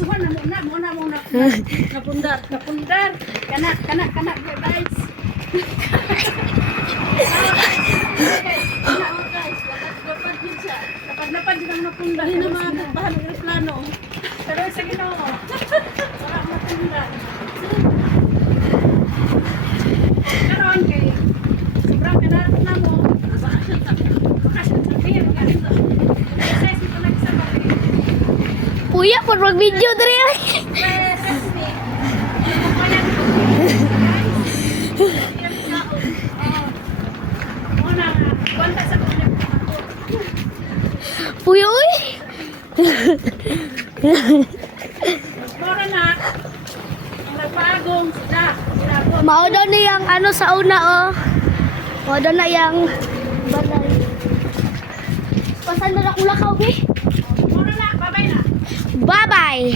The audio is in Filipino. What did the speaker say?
Suhan na muna. Napundar. Kana, guys. Lapad din ang napundar. Hindi na mga bahan ng plano. Pero sa Ginoo. Wala napundar. Karon kay sobrang kanarap na mo. Bakasyon sa pier. Exercise ito lang sa bahay. Kuya, pun mag-video diri ay. Kuya, uy. Mora na. Ang nagpagong sila. Mao daw niyang ano sa una oh. Mao daw na yang balay. Pasan na akong lakaw, be. Mora na. Bye-bye na. Bye-bye.